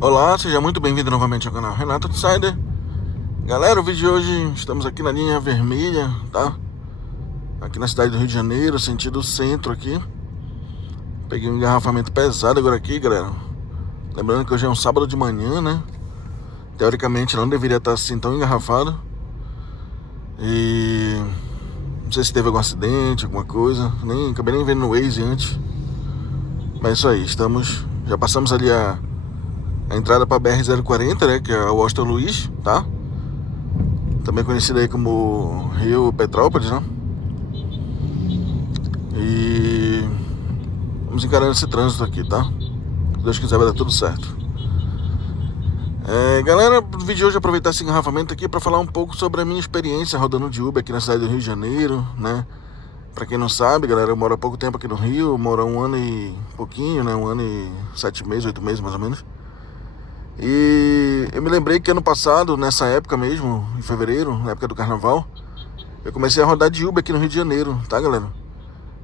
Olá, seja muito bem-vindo novamente ao canal Renato Outsider. Galera, o vídeo de hoje, estamos aqui na linha vermelha, tá? Aqui na cidade do Rio de Janeiro, sentido centro aqui. Peguei um engarrafamento pesado agora aqui, galera. Lembrando que hoje é um sábado de manhã, né? Teoricamente não deveria estar assim tão engarrafado. E não sei se teve algum acidente, alguma coisa. Acabei nem vendo no Waze antes. Mas é isso aí, já passamos ali a entrada para BR-040, né? Que é o Washington Luiz, tá? Também conhecido aí como Rio Petrópolis, né? E vamos encarando esse trânsito aqui, tá? Se Deus quiser vai dar tudo certo. Galera, no vídeo de hoje aproveitar esse engarrafamento aqui para falar um pouco sobre a minha experiência rodando de Uber aqui na cidade do Rio de Janeiro, né? Pra quem não sabe, galera, eu moro há pouco tempo aqui no Rio, eu moro há 1 ano e pouquinho, né? 1 ano e 7 meses, 8 meses mais ou menos. E eu me lembrei que ano passado, nessa época mesmo, em fevereiro, na época do carnaval, eu comecei a rodar de Uber aqui no Rio de Janeiro, tá, galera?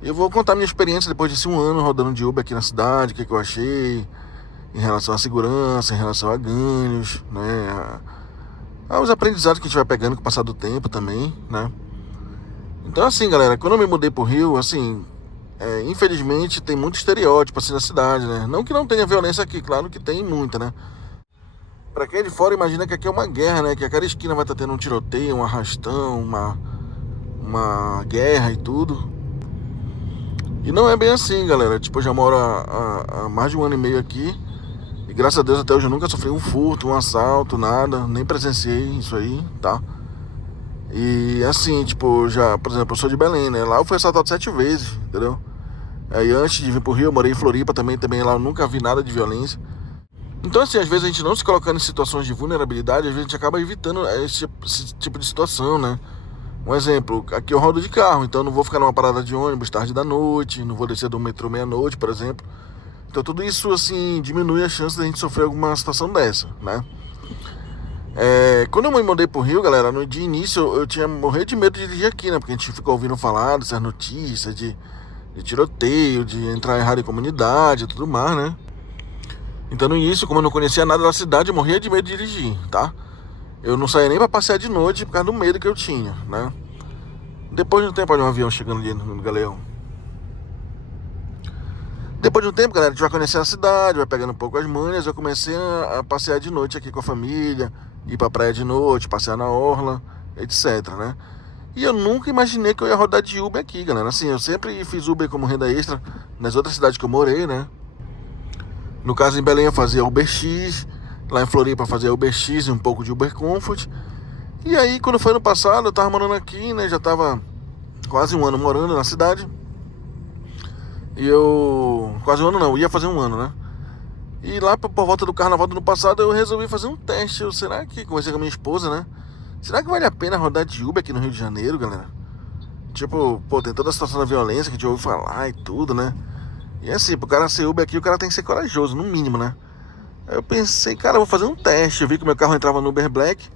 E eu vou contar minha experiência depois desse 1 ano rodando de Uber aqui na cidade, o que eu achei em relação à segurança, em relação a ganhos, né? Aos aprendizados que a gente vai pegando com o passar do tempo também, né? Então assim, galera, quando eu me mudei pro Rio, assim, infelizmente tem muito estereótipo assim na cidade, né? Não que não tenha violência aqui, claro que tem muita, né? Pra quem é de fora imagina que aqui é uma guerra, né? Que a cada esquina vai estar tendo um tiroteio, um arrastão, uma guerra e tudo. E não é bem assim, galera. Tipo, eu já moro há mais de 1 ano e meio aqui. E graças a Deus até hoje eu nunca sofri um furto, um assalto, nada. Nem presenciei isso aí, tá? E assim, tipo, por exemplo, eu sou de Belém, né? Lá eu fui assaltado 7 vezes, entendeu? Aí antes de vir pro Rio, eu morei em Floripa também lá eu nunca vi nada de violência. Então, assim, às vezes a gente não se colocando em situações de vulnerabilidade, às vezes a gente acaba evitando esse tipo de situação, né? Um exemplo, aqui eu rodo de carro, então eu não vou ficar numa parada de ônibus tarde da noite, não vou descer do metrô meia-noite, por exemplo. Então tudo isso, assim, diminui a chance da gente sofrer alguma situação dessa, né? Quando eu me mudei pro Rio, galera, no dia início eu tinha morrer de medo de dirigir aqui, né? Porque a gente ficou ouvindo falar dessas notícias de tiroteio, de entrar errado em comunidade e tudo mais, né? Então no início, como eu não conhecia nada da cidade, eu morria de medo de dirigir, tá? Eu não saía nem pra passear de noite por causa do medo que eu tinha, né? Depois de um tempo, olha um avião chegando ali no Galeão. Depois de um tempo, galera, a gente vai conhecer a cidade, vai pegando um pouco as manhas. Eu comecei a passear de noite aqui com a família, ir pra praia de noite, passear na orla, etc, né? E eu nunca imaginei que eu ia rodar de Uber aqui, galera. Assim, eu sempre fiz Uber como renda extra nas outras cidades que eu morei, né? No caso, em Belém eu fazia UberX, lá em Floripa eu fazia UberX e um pouco de Uber Comfort. E aí, quando foi no passado, eu tava morando aqui, né? Já tava quase 1 ano morando na cidade. E eu... Quase 1 ano não, ia fazer 1 ano, né? E lá por volta do carnaval do ano passado eu resolvi fazer um teste. Será que... Conversei com a minha esposa, né? Será que vale a pena rodar de Uber aqui no Rio de Janeiro, galera? Tipo, pô, tem toda a situação da violência que a gente ouve falar e tudo, né? E assim, pro cara ser Uber aqui, o cara tem que ser corajoso, no mínimo, né? Aí eu pensei, cara, eu vou fazer um teste. Eu vi que meu carro entrava no Uber Black.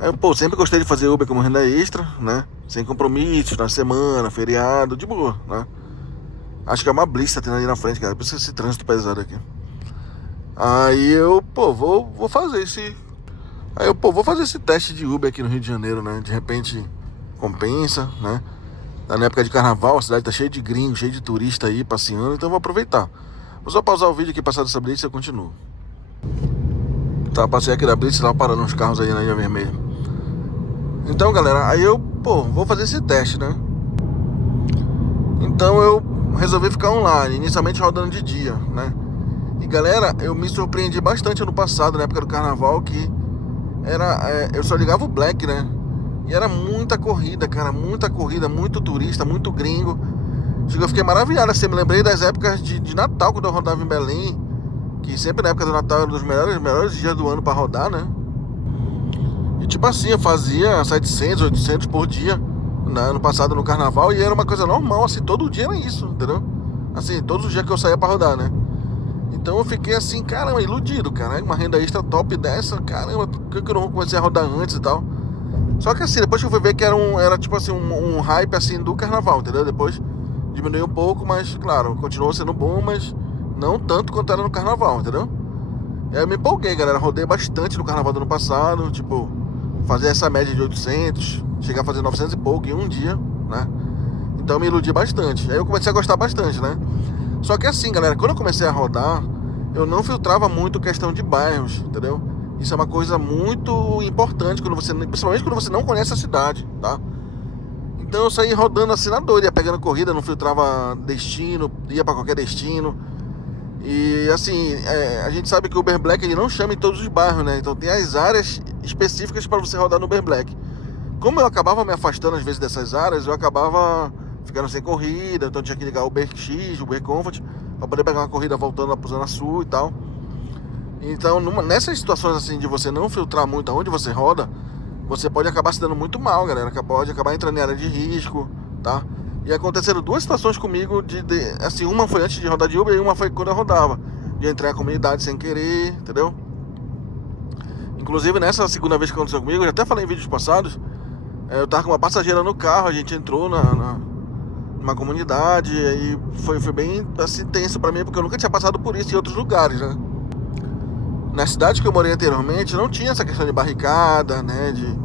Aí eu, pô, sempre gostei de fazer Uber como renda extra, né? Sem compromissos, na semana, feriado, de boa, né? Acho que é uma blitz tendo ali na frente, cara. Por isso esse trânsito pesado aqui. Aí eu, pô, vou fazer esse... Aí eu, pô, vou fazer esse teste de Uber aqui no Rio de Janeiro, né? De repente compensa, né? Na época de carnaval, a cidade tá cheia de gringos, cheia de turista aí passeando, então eu vou aproveitar. Vou só pausar o vídeo aqui, passar dessa blitz e eu continuo. Tá, passei aqui da blitz, tava parando uns carros aí na linha vermelha. Então, galera, aí eu, pô, vou fazer esse teste, né? Então eu resolvi ficar online, inicialmente rodando de dia, né? E galera, eu me surpreendi bastante ano passado, na época do carnaval, que eu só ligava o Black, né? E era muita corrida, cara, muita corrida, muito turista, muito gringo. Eu fiquei maravilhado, assim, me lembrei das épocas de Natal, quando eu rodava em Belém, que sempre na época do Natal era um dos melhores dias do ano pra rodar, né? E tipo assim, eu fazia 700, 800 por dia, né, ano passado no carnaval, e era uma coisa normal, assim, todo dia era isso, entendeu? Assim, todos os dias que eu saía pra rodar, né? Então eu fiquei assim, caramba, iludido, cara, uma renda extra top dessa, caramba, por que eu não comecei a rodar antes e tal? Só que assim, depois que eu fui ver que era tipo assim, um hype assim do carnaval, entendeu? Depois diminuiu um pouco, mas claro, continuou sendo bom, mas não tanto quanto era no carnaval, entendeu? Eu me empolguei, galera. Rodei bastante no carnaval do ano passado. Tipo, fazer essa média de 800, chegar a fazer 900 e pouco em um dia, né? Então me iludi bastante. Aí eu comecei a gostar bastante, né? Só que assim, galera, quando eu comecei a rodar, eu não filtrava muito questão de bairros, entendeu? Isso é uma coisa muito importante, quando você, principalmente quando você não conhece a cidade, tá? Então eu saí rodando assim na doida, ia pegando corrida, não filtrava destino, ia pra qualquer destino. E assim, a gente sabe que o Uber Black ele não chama em todos os bairros, né? Então tem as áreas específicas para você rodar no Uber Black. Como eu acabava me afastando às vezes dessas áreas, eu acabava ficando sem corrida, então tinha que ligar o Uber X, o Uber Comfort, para poder pegar uma corrida voltando lá pro Zona Sul e tal. Então nessas situações assim de você não filtrar muito aonde você roda, você pode acabar se dando muito mal, galera. Pode acabar entrando em área de risco, tá? E aconteceram duas situações comigo, assim, uma foi antes de rodar de Uber e uma foi quando eu rodava. De entrar na comunidade sem querer, entendeu? Inclusive nessa segunda vez que aconteceu comigo, eu já até falei em vídeos passados, eu tava com uma passageira no carro, a gente entrou numa comunidade, e aí foi bem assim, tenso pra mim, porque eu nunca tinha passado por isso em outros lugares, né? Na cidade que eu morei anteriormente, não tinha essa questão de barricada, né? De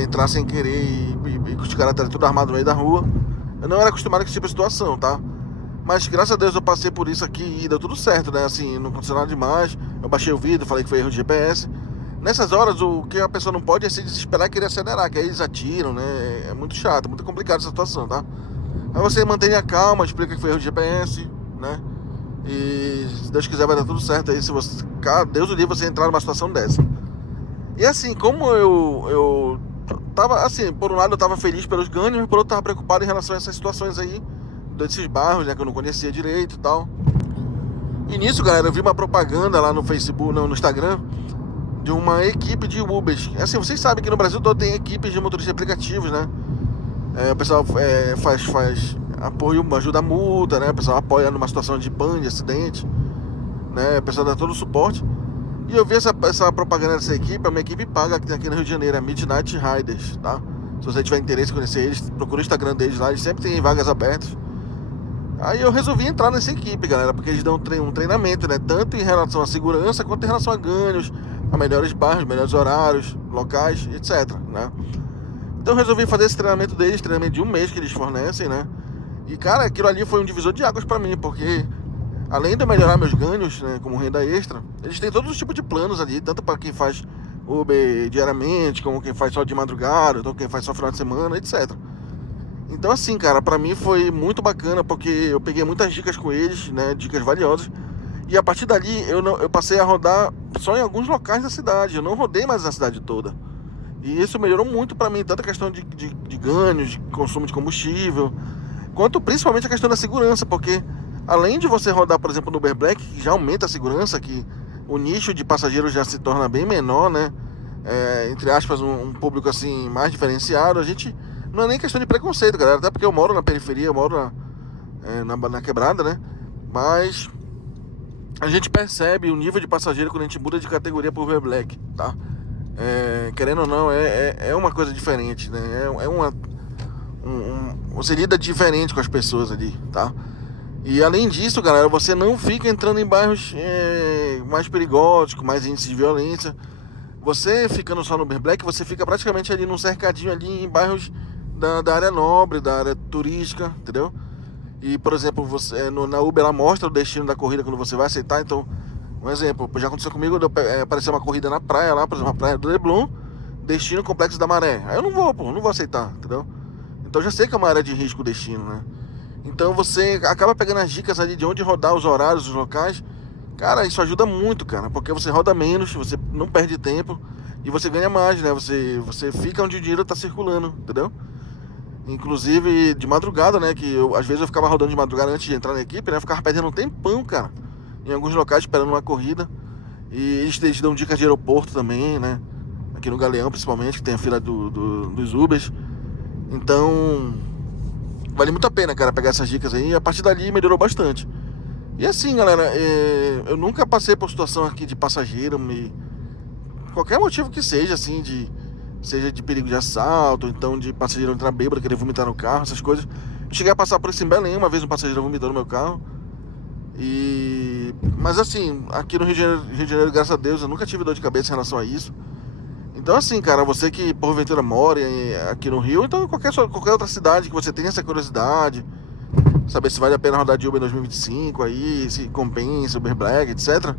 entrar sem querer e os caras estarem tudo armado no meio da rua. Eu não era acostumado com esse tipo de situação, tá? Mas graças a Deus eu passei por isso aqui e deu tudo certo, né? Assim, não aconteceu nada demais. Eu baixei o vídeo, falei que foi erro de GPS. Nessas horas, o que a pessoa não pode é se desesperar e querer acelerar, que aí eles atiram, né? É muito chato, muito complicado essa situação, tá? Aí você mantém a calma, explica que foi erro de GPS, né? E se Deus quiser vai dar tudo certo aí, se você, Deus o livre você entrar numa situação dessa. E assim, como eu tava, assim, por um lado eu tava feliz pelos ganhos, mas por outro eu tava preocupado em relação a essas situações aí, desses bairros, né, que eu não conhecia direito e tal. E nisso, galera, eu vi uma propaganda lá no Facebook, no Instagram, de uma equipe de Ubers. Assim, vocês sabem que no Brasil todo tem equipes de motoristas aplicativos, né? O pessoal faz apoio, ajuda a multa, né? O pessoal apoia numa situação de pane, de acidente, né? O pessoal dá todo o suporte. E eu vi essa propaganda dessa equipe, é uma equipe paga que tem aqui no Rio de Janeiro, a Midnight Riders, tá? Se você tiver interesse em conhecer eles, procura o Instagram deles lá, eles sempre têm vagas abertas. Aí eu resolvi entrar nessa equipe, galera, porque eles dão um treinamento, né? Tanto em relação à segurança, quanto em relação a ganhos, a melhores bairros, melhores horários, locais, etc, né? Então eu resolvi fazer esse treinamento deles, treinamento de um mês que eles fornecem, né? E, cara, aquilo ali foi um divisor de águas pra mim, porque além de eu melhorar meus ganhos, né, como renda extra, eles têm todos os tipos de planos ali, tanto para quem faz Uber diariamente, como quem faz só de madrugada, então quem faz só final de semana, etc. Então assim, cara, pra mim foi muito bacana, porque eu peguei muitas dicas com eles, né, dicas valiosas, e a partir dali eu passei a rodar só em alguns locais da cidade, eu não rodei mais a cidade toda. E isso melhorou muito pra mim, tanto a questão de ganhos, de consumo de combustível, quanto principalmente a questão da segurança, porque além de você rodar, por exemplo, no Uber Black, que já aumenta a segurança, que o nicho de passageiros já se torna bem menor, né? Entre aspas, um público assim mais diferenciado. A gente não é nem questão de preconceito, galera, até porque eu moro na periferia, eu moro na quebrada, né? Mas a gente percebe o nível de passageiro quando a gente muda de categoria pro Uber Black, tá? Querendo ou não, é uma coisa diferente, né? Você lida diferente com as pessoas ali, tá? E além disso, galera, você não fica entrando em bairros mais perigosos, com mais índice de violência. Você ficando só no Uber Black, você fica praticamente ali num cercadinho ali em bairros da área nobre, da área turística, entendeu? E, por exemplo, na Uber ela mostra o destino da corrida quando você vai aceitar. Então, um exemplo, já aconteceu comigo, apareceu uma corrida na praia lá, por exemplo, a praia do Leblon, destino Complexo da Maré. Aí eu não vou aceitar, entendeu? Então eu já sei que é uma área de risco o destino, né? Então você acaba pegando as dicas ali de onde rodar, os horários, os locais. Cara, isso ajuda muito, cara, porque você roda menos, você não perde tempo e você ganha mais, né? Você fica onde o dinheiro tá circulando, entendeu? Inclusive de madrugada, né? Que às vezes eu ficava rodando de madrugada antes de entrar na equipe, né? Eu ficava perdendo um tempão, cara, em alguns locais esperando uma corrida. E eles dão dicas de aeroporto também, né? Aqui no Galeão, principalmente, que tem a fila dos Ubers. Então vale muito a pena, cara, pegar essas dicas aí. E a partir dali melhorou bastante. E assim, galera, eu nunca passei por situação aqui de passageiro, qualquer motivo que seja, assim, seja de perigo de assalto, então de passageiro entrar bêbado, querer vomitar no carro, essas coisas. Eu cheguei a passar por isso em Belém, uma vez um passageiro vomitou no meu carro. Mas assim, aqui no Rio de Janeiro, graças a Deus, eu nunca tive dor de cabeça em relação a isso. Então assim, cara, você que porventura mora aqui no Rio, então qualquer outra cidade que você tenha essa curiosidade, saber se vale a pena rodar de Uber em 2025 aí, se compensa, Uber Black, etc.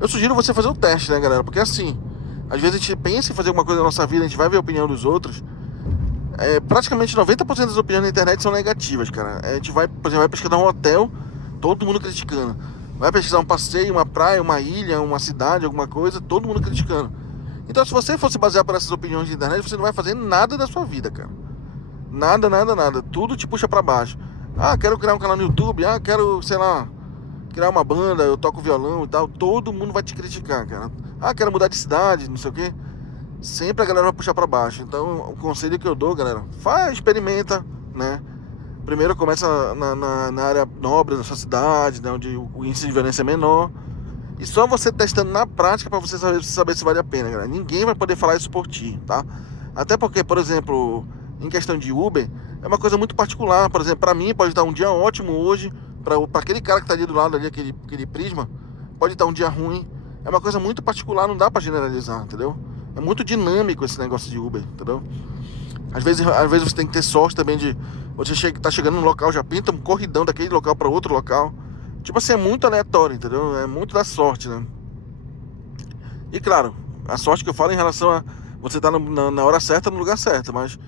Eu sugiro você fazer o teste, né, galera? Porque assim, às vezes a gente pensa em fazer alguma coisa na nossa vida, a gente vai ver a opinião dos outros. Praticamente 90% das opiniões na internet são negativas, cara. A gente vai, por exemplo, vai pesquisar um hotel, todo mundo criticando. Vai pesquisar um passeio, uma praia, uma ilha, uma cidade, alguma coisa, todo mundo criticando. Então, se você fosse basear por essas opiniões de internet, você não vai fazer nada da sua vida, cara. Nada, nada, nada. Tudo te puxa pra baixo. Ah, quero criar um canal no YouTube. Ah, quero, sei lá, criar uma banda, eu toco violão e tal. Todo mundo vai te criticar, cara. Ah, quero mudar de cidade, não sei o quê. Sempre a galera vai puxar pra baixo. Então, o conselho que eu dou, galera, experimenta, né? Primeiro começa na área nobre da sua cidade, né, onde o índice de violência é menor. E só você testando na prática para você saber se vale a pena, galera. Ninguém vai poder falar isso por ti, tá? Até porque, por exemplo, em questão de Uber, é uma coisa muito particular. Por exemplo, para mim pode estar um dia ótimo hoje, para aquele cara que tá ali do lado ali, aquele prisma, pode estar um dia ruim. É uma coisa muito particular, não dá para generalizar, entendeu? É muito dinâmico esse negócio de Uber, entendeu? Às vezes você tem que ter sorte também de... Você tá chegando num local, já pinta um corridão daquele local para outro local. Tipo assim, é muito aleatório, entendeu? É muito da sorte, né? E claro, a sorte que eu falo em relação a você estar na hora certa, no lugar certo. Mas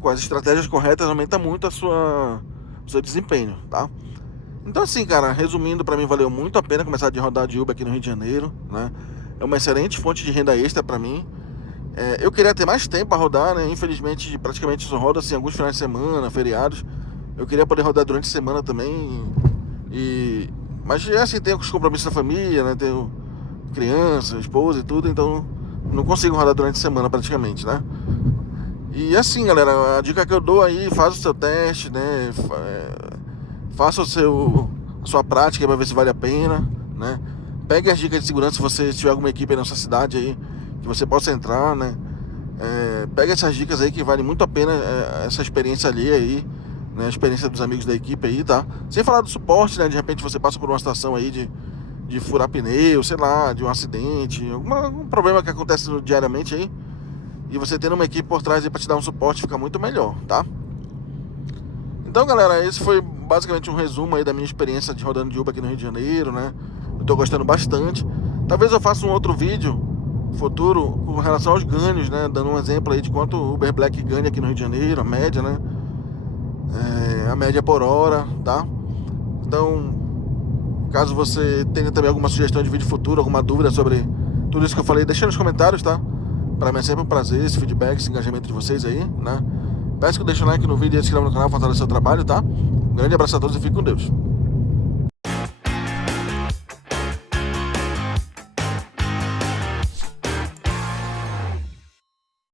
com as estratégias corretas aumenta muito o seu desempenho, tá? Então assim, cara, resumindo, pra mim valeu muito a pena começar a rodar de Uber aqui no Rio de Janeiro, né? É uma excelente fonte de renda extra pra mim. Eu queria ter mais tempo para rodar, né? Infelizmente, praticamente só roda assim alguns finais de semana, feriados. Eu queria poder rodar durante a semana também. Mas assim, tenho os compromissos da família, né? Tenho criança, esposa e tudo, então não consigo rodar durante a semana praticamente, né? E assim, galera, a dica que eu dou aí, faça o seu teste, né? Faça a sua prática para ver se vale a pena, né? Pegue as dicas de segurança se você tiver alguma equipe aí na sua cidade aí, que você possa entrar, né? Pega essas dicas aí que vale muito a pena essa experiência ali aí, né? A experiência dos amigos da equipe aí, tá? Sem falar do suporte, né? De repente você passa por uma situação aí de furar pneu, sei lá, de um acidente, algum problema que acontece diariamente aí, e você tendo uma equipe por trás aí pra te dar um suporte fica muito melhor, tá? Então, galera, esse foi basicamente um resumo aí da minha experiência de rodando de Uber aqui no Rio de Janeiro, né? Eu tô gostando bastante. Talvez eu faça um outro vídeo futuro com relação aos ganhos, né? Dando um exemplo aí de quanto o Uber Black ganha aqui no Rio de Janeiro, a média, né? A média por hora, tá? Então, caso você tenha também alguma sugestão de vídeo futuro, alguma dúvida sobre tudo isso que eu falei, deixa nos comentários, tá? Para mim é sempre um prazer esse feedback, esse engajamento de vocês aí, né? Peço que deixe um like no vídeo e se inscreva no canal, fortaleça o seu trabalho, tá? Um grande abraço a todos e fique com Deus.